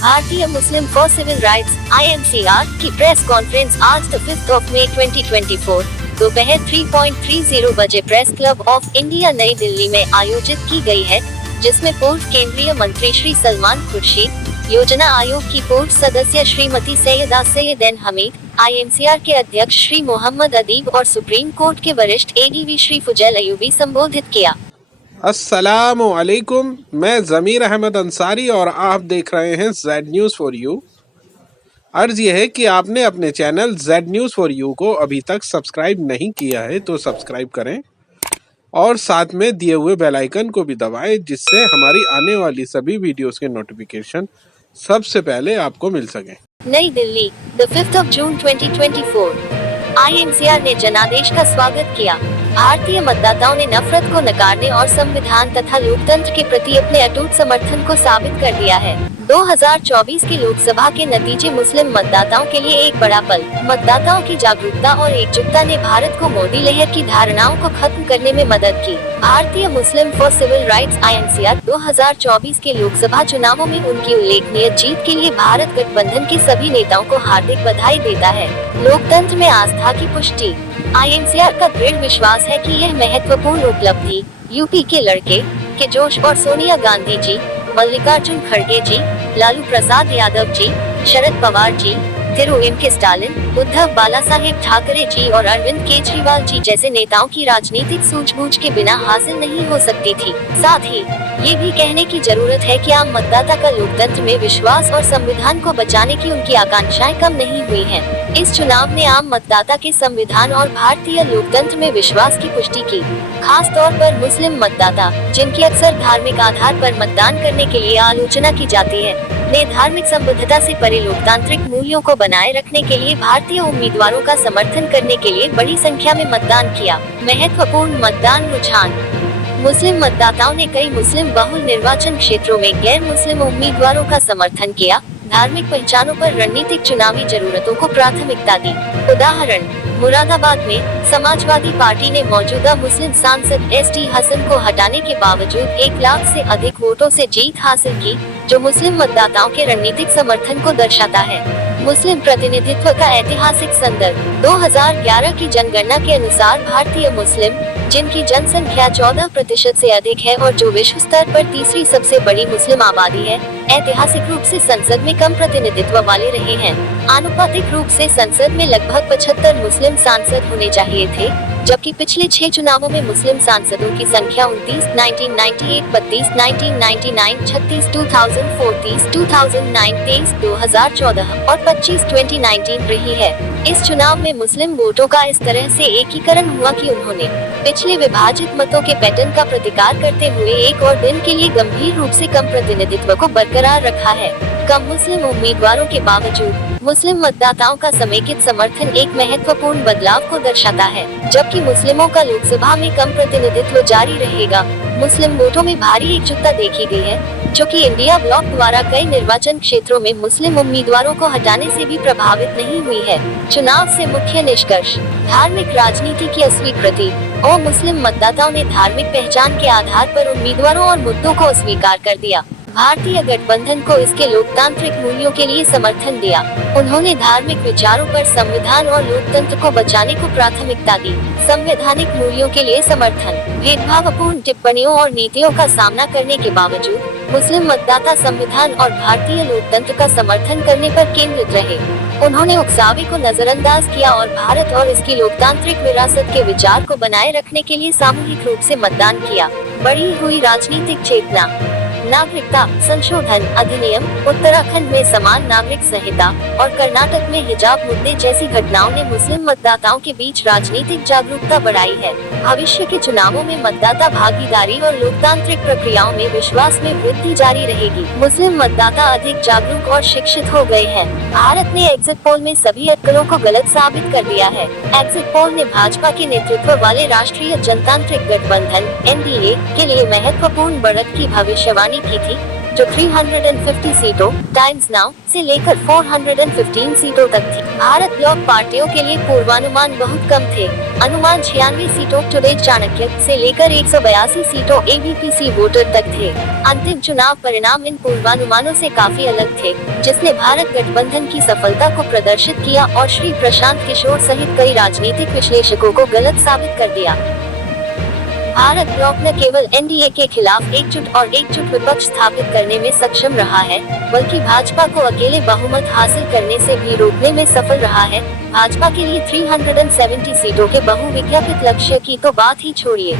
भारतीय मुस्लिम for civil rights (IMCR) की प्रेस कॉन्फ्रेंस आज 5 मई 2024 दोपहर 3:30 बजे प्रेस क्लब ऑफ इंडिया नई दिल्ली में आयोजित की गई है, जिसमें पूर्व केंद्रीय मंत्री श्री सलमान खुर्शीद, योजना आयोग की पूर्व सदस्य श्रीमती सैयदा सैयद हमीद, IMCR के अध्यक्ष श्री मोहम्मद अदीब और सुप्रीम कोर्ट के वरिष्ठ ADV श्री फुजैल अयूबी संबोधित किया। अस्सलामु अलैकुम, मैं ज़मीर अहमद अंसारी और आप देख रहे हैं जेड न्यूज़ फॉर यू। अर्ज़ यह है कि आपने अपने channel Z news for you को अभी तक सब्सक्राइब नहीं किया है तो सब्सक्राइब करें और साथ में दिए हुए बेल आइकन को भी दबाएं, जिससे हमारी आने वाली सभी वीडियोस के नोटिफिकेशन सबसे पहले आपको मिल सकें। नई दिल्ली, 5 जून 2024। IMCR ने जनादेश का स्वागत किया। भारतीय मतदाताओं ने नफरत को नकारने और संविधान तथा लोकतंत्र के प्रति अपने अटूट समर्थन को साबित कर दिया है। 2024 की लोकसभा के नतीजे मुस्लिम मतदाताओं के लिए एक बड़ा पल। मतदाताओं की जागरूकता और एकजुटता ने भारत को मोदी लहर की धारणाओं को खत्म करने में मदद की। भारतीय मुस्लिम फॉर सिविल राइट्स (IMCR) 2024 के लोकसभा चुनावों में उनकी उल्लेखनीय जीत के लिए भारत गठबंधन के सभी नेताओं को हार्दिक बधाई देता है। लोकतंत्र में आस्था की पुष्टि। IMCR का दृढ़ विश्वास है कि यह महत्वपूर्ण उपलब्धि यूपी के लड़के के जोश और सोनिया गांधी जी, मल्लिकार्जुन खड़गे जी, लालू प्रसाद यादव जी, शरद पवार जी, के स्टालिन, उद्धव बालासाहेब ठाकरे जी और अरविंद केजरीवाल जी जैसे नेताओं की राजनीतिक सूझबूझ के बिना हासिल नहीं हो सकती थी। साथ ही ये भी कहने की जरूरत है कि आम मतदाता का लोकतंत्र में विश्वास और संविधान को बचाने की उनकी आकांक्षाएं कम नहीं हुई हैं। इस चुनाव ने आम मतदाता के संविधान और भारतीय लोकतंत्र में विश्वास की पुष्टि की। खास तौर पर मुस्लिम मतदाता, जिनकी अक्सर धार्मिक आधार पर मतदान करने के लिए आलोचना की जाती है, ने धार्मिक संबद्धता से परे लोकतांत्रिक मूल्यों को बनाए रखने के लिए भारतीय उम्मीदवारों का समर्थन करने के लिए बड़ी संख्या में मतदान किया। महत्वपूर्ण मतदान रुझान। मुस्लिम मतदाताओं ने कई मुस्लिम बहुल निर्वाचन क्षेत्रों में गैर मुस्लिम उम्मीदवारों का समर्थन किया। धार्मिक पहचानों पर रणनीतिक चुनावी जरूरतों को प्राथमिकता दी। उदाहरण, मुरादाबाद में समाजवादी पार्टी ने मौजूदा मुस्लिम सांसद SD हसन को हटाने के बावजूद 1 लाख से अधिक वोटों से जीत हासिल की, जो मुस्लिम मतदाताओं के रणनीतिक समर्थन को दर्शाता है। मुस्लिम प्रतिनिधित्व का ऐतिहासिक संदर्भ। 2011 की जनगणना के अनुसार भारतीय मुस्लिम, जिनकी जनसंख्या 14% से अधिक है और जो विश्व स्तर पर तीसरी सबसे बड़ी मुस्लिम आबादी है, ऐतिहासिक रूप से संसद में कम प्रतिनिधित्व वाले रहे हैं। आनुपातिक रूप से संसद में लगभग 75 मुस्लिम सांसद होने चाहिए थे, जबकि पिछले 6 चुनावों में मुस्लिम सांसदों की संख्या 29 1998, 32 1999, 36 2004, 30 2009, 23 2014 और 25 2019 रही है। इस चुनाव में मुस्लिम वोटों का इस तरह से एकीकरण हुआ कि उन्होंने पिछले विभाजित मतों के पैटर्न का प्रतिकार करते हुए एक और दिन के लिए गंभीर रूप से कम प्रतिनिधित्व को बरकरार रखा है। कम मुस्लिम उम्मीदवारों के बावजूद मुस्लिम मतदाताओं का समेकित समर्थन एक महत्वपूर्ण बदलाव को दर्शाता है। जबकि मुस्लिमों का लोकसभा में कम प्रतिनिधित्व जारी रहेगा, मुस्लिम वोटों में भारी एकजुटता देखी गई है, जो कि इंडिया ब्लॉक द्वारा कई निर्वाचन क्षेत्रों में मुस्लिम उम्मीदवारों को हटाने से भी प्रभावित नहीं हुई है। चुनाव से मुख्य निष्कर्ष। धार्मिक राजनीति की अस्वीकृति और मुस्लिम मतदाताओं ने धार्मिक पहचान के आधार पर उम्मीदवारों और मुद्दों को अस्वीकार कर दिया। भारतीय गठबंधन को इसके लोकतांत्रिक मूल्यों के लिए समर्थन दिया। उन्होंने धार्मिक विचारों पर संविधान और लोकतंत्र को बचाने को प्राथमिकता दी। संवैधानिक मूल्यों के लिए समर्थन। भेदभावपूर्ण टिप्पणियों और नीतियों का सामना करने के बावजूद मुस्लिम मतदाता संविधान और भारतीय लोकतंत्र का समर्थन करने पर केंद्रित रहे। उन्होंने उकसावे को नजरअंदाज किया और भारत और इसकी लोकतांत्रिक विरासत के विचार को बनाए रखने के लिए सामूहिक रूप से मतदान किया। बढ़ी हुई राजनीतिक चेतना। नागरिकता संशोधन अधिनियम, उत्तराखंड में समान नागरिक संहिता और कर्नाटक में हिजाब मुद्दे जैसी घटनाओं ने मुस्लिम मतदाताओं के बीच राजनीतिक जागरूकता बढ़ाई है। भविष्य के चुनावों में मतदाता भागीदारी और लोकतांत्रिक प्रक्रियाओं में विश्वास में वृद्धि जारी रहेगी। मुस्लिम मतदाता अधिक जागरूक और शिक्षित हो गए हैं। भारत ने एग्जिट पोल में सभी अटकलों को गलत साबित कर दिया है। एग्जिट पोल ने भाजपा के नेतृत्व वाले राष्ट्रीय जनतांत्रिक गठबंधन (NDA) के लिए महत्वपूर्ण बढ़त की भविष्यवाणी की थी, जो 350 सीटों टाइम्स नाउ से लेकर 415 सीटों तक थी। भारत ब्लॉक पार्टियों के लिए पूर्वानुमान बहुत कम थे। अनुमान 96 सीटों टुडे चाणक्य से लेकर 182 सीटों एबीपी वोटर तक थे। अंतिम चुनाव परिणाम इन पूर्वानुमानों से काफी अलग थे, जिसने भारत गठबंधन की सफलता को प्रदर्शित किया और श्री प्रशांत किशोर सहित कई राजनीतिक विश्लेषकों को गलत साबित कर दिया। भारत ब्लॉक न केवल एनडीए के खिलाफ एकजुट विपक्ष स्थापित करने में सक्षम रहा है, बल्कि भाजपा को अकेले बहुमत हासिल करने से भी रोकने में सफल रहा है। भाजपा के लिए 370 सीटों के बहुविज्ञापित लक्ष्य की तो बात ही छोड़िए।